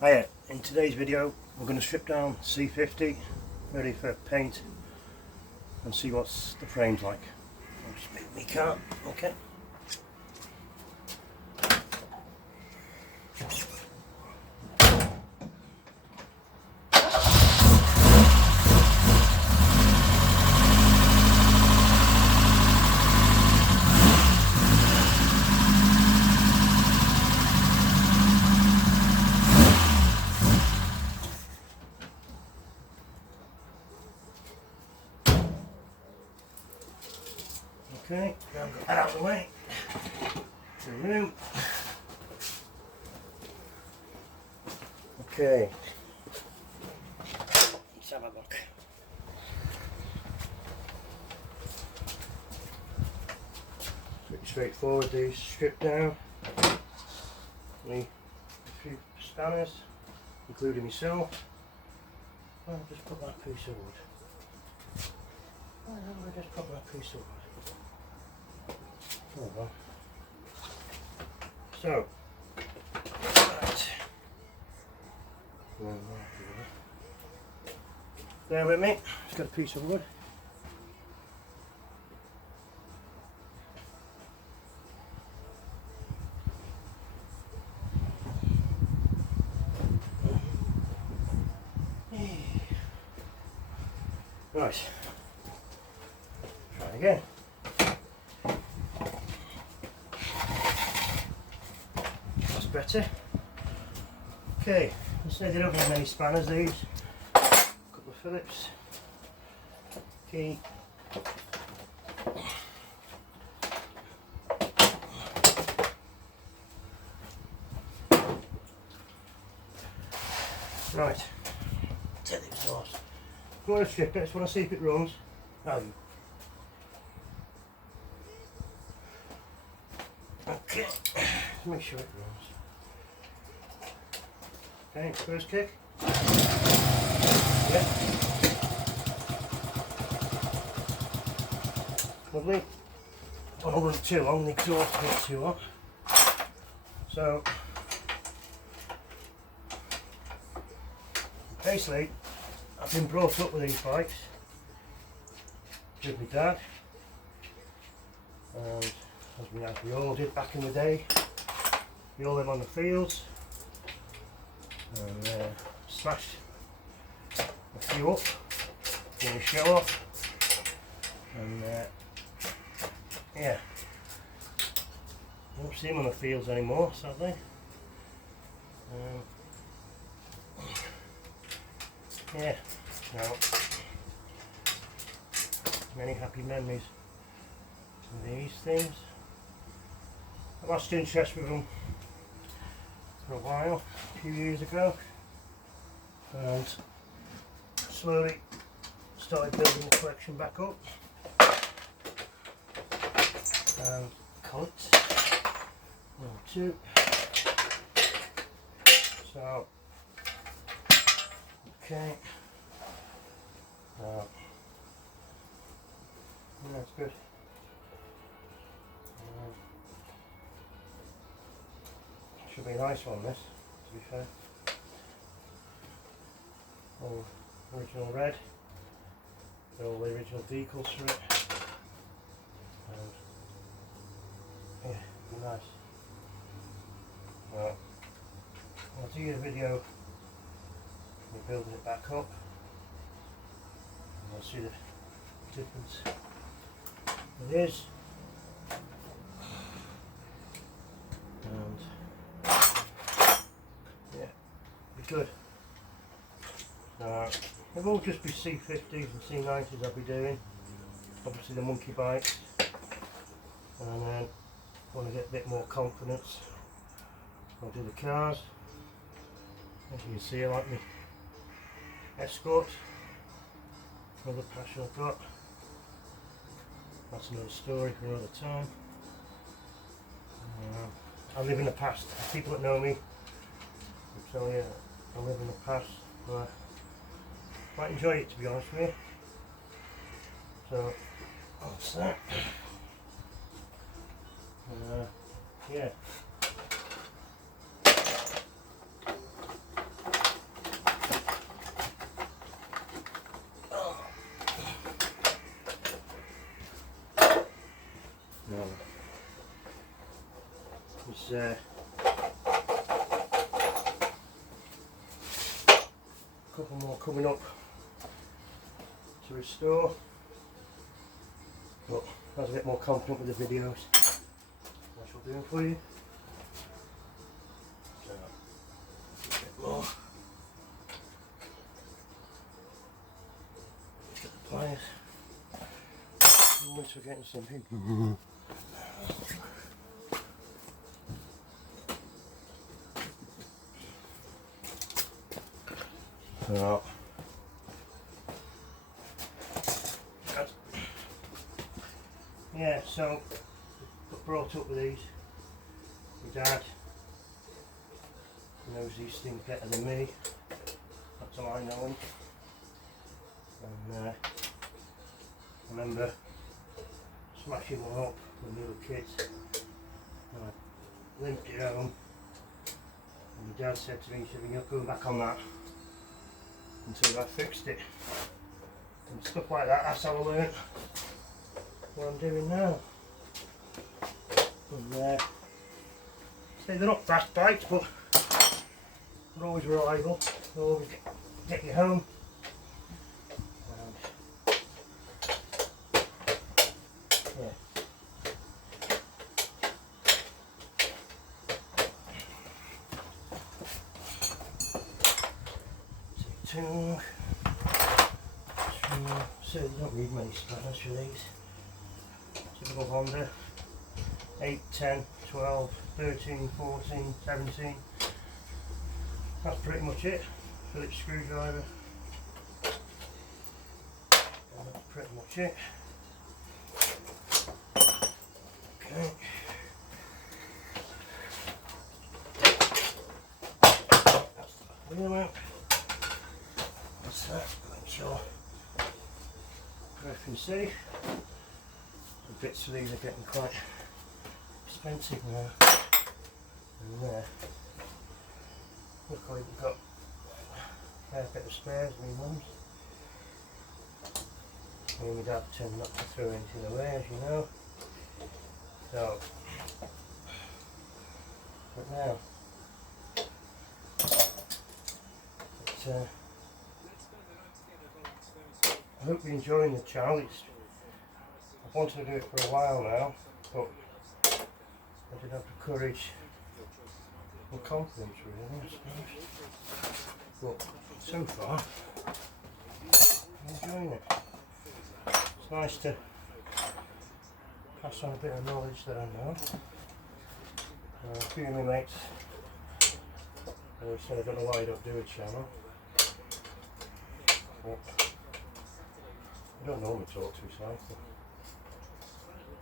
Hiya, in today's video we're going to strip down C50 ready for paint and see what's the frame's like. I'll just make me car, okay. Okay, now I've got that out of the way. To the room. Okay. Let's have a look. Pretty straightforward, these strip down. Need a few spanners, including myself. I'll just put that piece of wood. Why don't I just put that piece of wood? Oh well. So, right. Bear with me, just got a piece of wood. Right, try again. That's better. Okay, let's say they don't have many spanners, these. A couple of Phillips. Key. Right, take the exhaust. I'm going to strip it, I just want to see if it runs. Oh. Okay, make sure it runs. Okay, first kick. Yeah. Lovely. Don't hold it too long, the exhaust gets too hot. So, basically, I've been brought up with these bikes with my dad, and as we all did back in the day, we all live on the fields, and smashed a few up in a show off, and yeah, I don't see them on the fields anymore, sadly. Yeah, now many happy memories of these things. I lost interest with them for a while, a few years ago, and slowly started building the collection back up. And collets, 1 or 2. So, okay. That's good. Should be a nice one, this, to be fair. All original red. All the original decals for it. And yeah, be nice. Right. I'll do a video of me building it back up. And I'll see the difference it is. And yeah, be good. It won't just be C50s and C90s I'll be doing. Obviously the monkey bikes. And then I want to get a bit more confidence. I'll do the cars. As you can see, I like my Escort. Another passion I've got. That's another story for another time. I live in the past. People that know me will tell you I live in the past. I quite enjoy it, to be honest with you. So that's that. Yeah. there's a couple more coming up to restore, but I was a bit more confident with the videos. That's what I'm doing for you. So, a bit more. Get the pliers. Once we're getting something. So, yeah, so got brought up with these. My dad knows these things better than me. That's all I know him. And I remember smashing one up when we were kids. And I limped it home. And my dad said to me, he said, "You're not going back on that until I fixed it." And stuff like that, that's how I learnt what I'm doing now. And say they're not fast bikes, but they're always reliable. They'll always get you home. And, yeah. Two. So you don't need many spanners for these. Typical Honda. 8, 10, 12, 13, 14, 17. That's pretty much it. Phillips screwdriver. And that's pretty much it. Okay. That's the wheel out. That's that. Make sure everything's safe. The bits of these are getting quite expensive now. And there. Luckily we've got a fair bit of spares, my mum's. Me and my dad tend not to throw anything away, as you know. So, but now, I hope you're enjoying the channel. I've wanted to do it for a while now, but I didn't have the courage and confidence really, I suppose. But so far, I'm enjoying it. It's nice to pass on a bit of knowledge that I know. A few of my mates always said I don't know why I don't do a channel. But I don't normally talk to myself.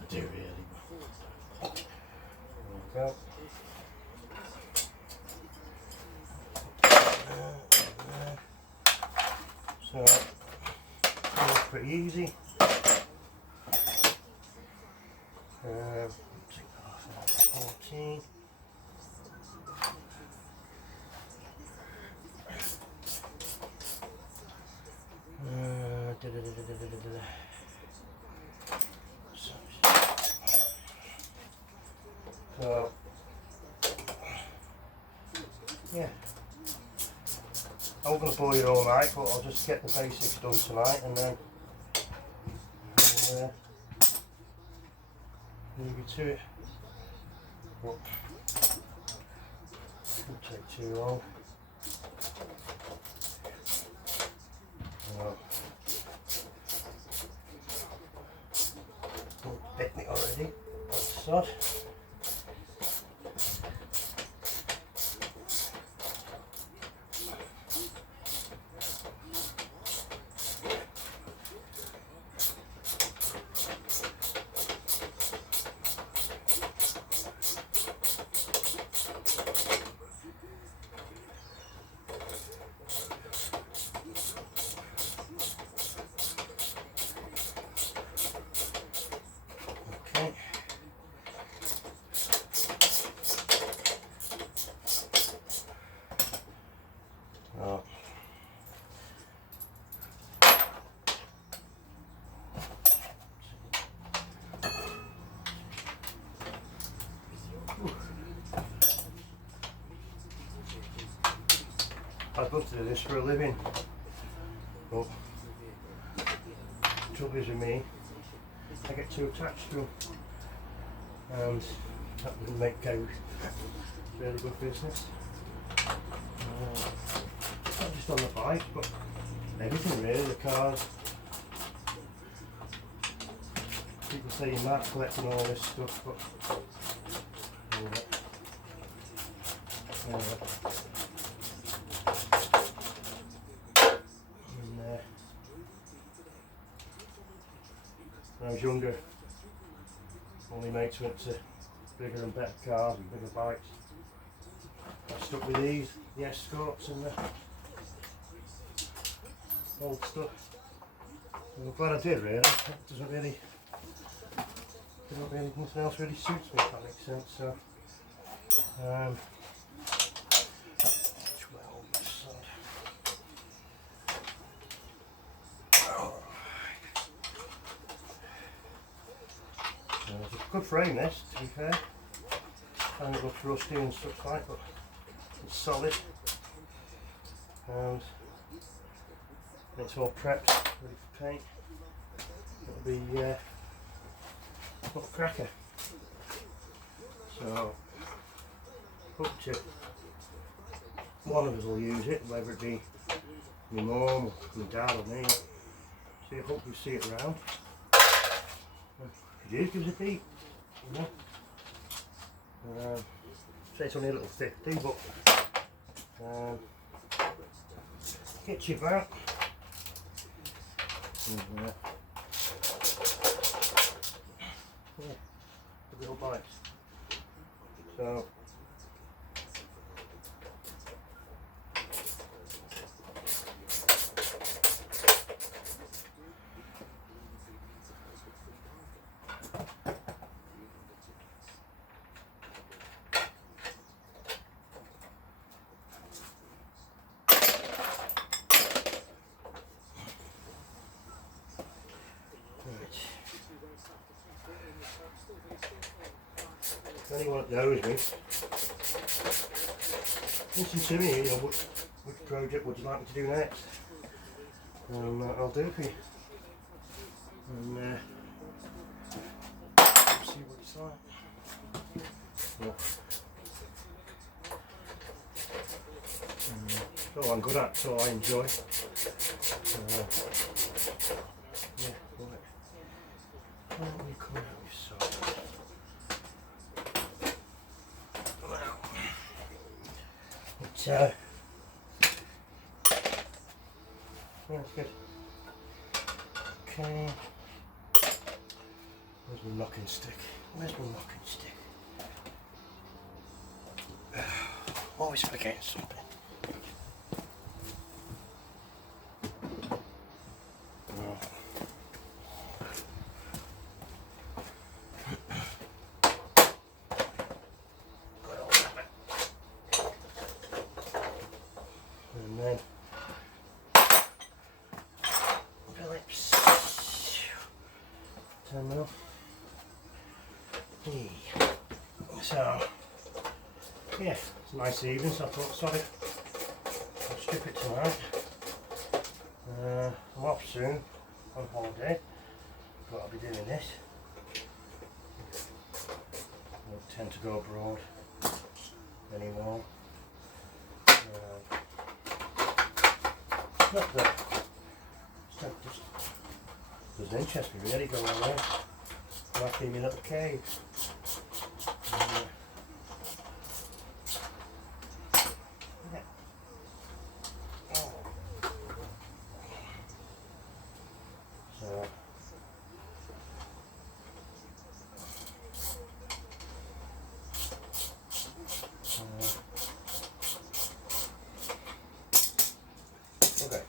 I do really. There we go. So that's pretty easy. Take that off at 14. So yeah, I'm going to bore you all night, but I'll just get the basics done tonight and then leave you to it. But it won't take too long. Bit me already. That's sod. Oh. I'd love to do this for a living, but the trouble is with me, I get too attached to them, and that doesn't make cows really good business. Not just on the bike, but everything really, the cars. People say you're mad collecting all this stuff, but when I was younger, all my mates went to bigger and better cars and bigger bikes. I stuck with these, the Escorts and the old stuff. And I'm glad I did really. It doesn't really, nothing else really suits me, if that makes sense. So, 12 sod. It's a good frame this, to be fair. Kind of looks rusty and stuff like, but it's solid. And it's all prepped, ready for paint. It'll be not a cracker. So, up to one of us will use it, whether it be my mum or my dad or me. So I hope you see it around. If you do, give us a beat, you know. So it's only a little 50, but get you back. And, yeah, the little bites. So anyone that knows me, listen to me, you know, which project would you like me to do next? I'll do it for you. And see what it's like. Yeah. It's all I'm good at, it's all I enjoy. Yeah, right. What are we coming out with salt? Yeah, that's good. Okay. Where's my knocking stick? Where's my knocking stick? Always forgetting something. And then Phillips 10mm. So yeah, it's a nice evening, so I thought, sorry, I'll strip it tonight. I'm off soon on holiday, but I'll be doing this. I don't tend to go abroad anymore. Not that it's not just doesn't interest me really going away. I'm like in my little cave. Yeah. Oh. So okay.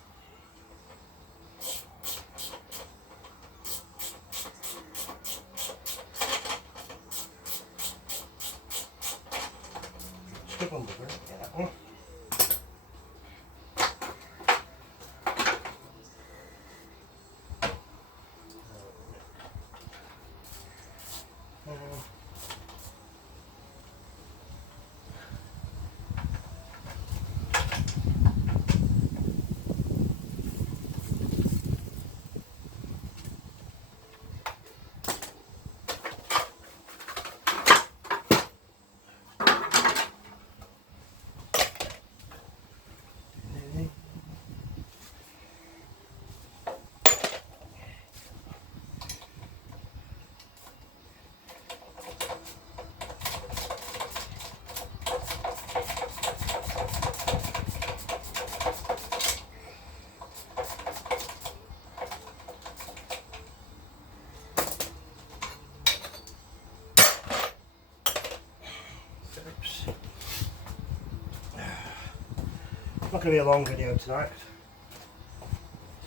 Not going to be a long video tonight.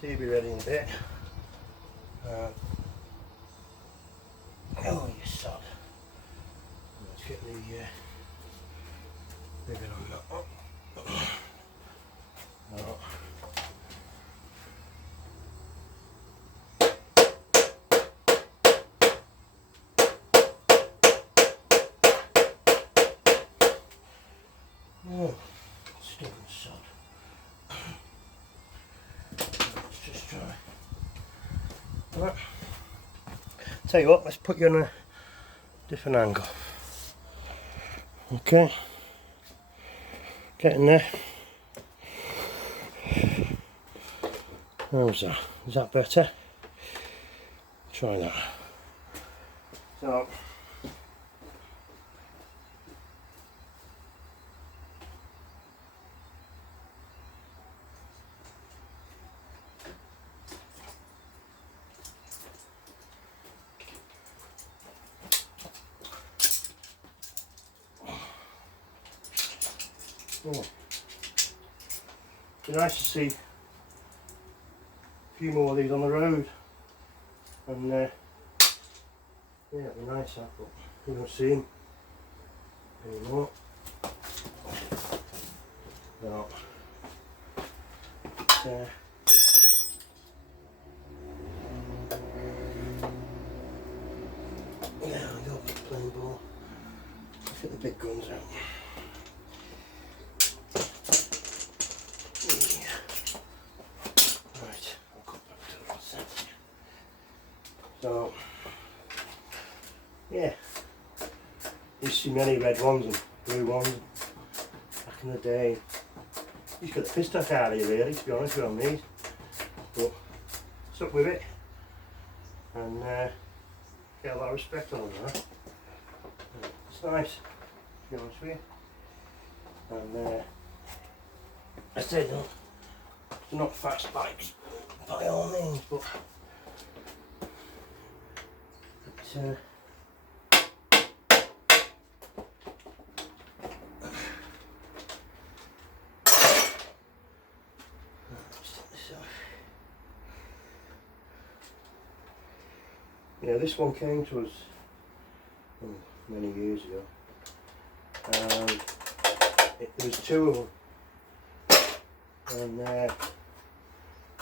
So you'll be ready in a bit. Oh, you sod. Let's get the ribbon on that one. No. Oh, stubborn sod. Let's just try. Right. Tell you what, let's put you on a different angle. Okay. Getting there. How's that? Is that better? Try that. So. Oh. Be nice to see a few more of these on the road, and yeah, it'd be nice that, but we don't see them anymore. No. Yeah, I'll go with the plain ball. Let's get the big guns out. So, yeah, you see many red ones and blue ones back in the day. You just got the piss stuck out of you really, to be honest with you on these. But stuck with it and get a lot of respect on them now. It's nice, to be honest with you. And I said they're not fast bikes by all means, but yeah, this one came to us many years ago. There was two of them, and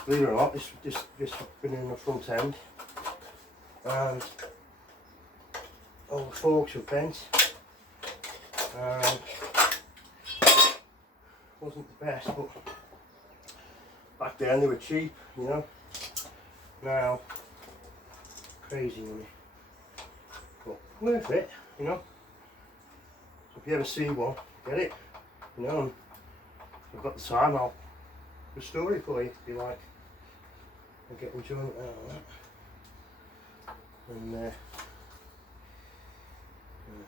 believe it or not, this been in the front end, and all the forks were bent. Wasn't the best, but back then they were cheap, you know. Now, crazy money, but worth it, you know. So if you ever see one, get it, you know. And if I've got the time, I'll restore it for you if you like, and get enjoyment out of that. And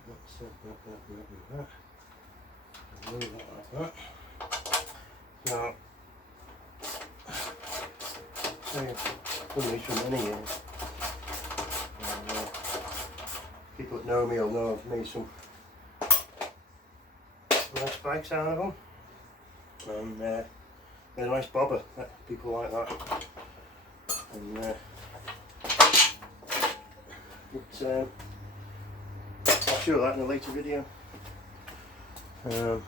that's that. And move that like that. Now, I've done these for many years. And, people that know me will know I've made some nice bikes out of them. And they're a nice bobber, people like that. And I'll show that in a later video. So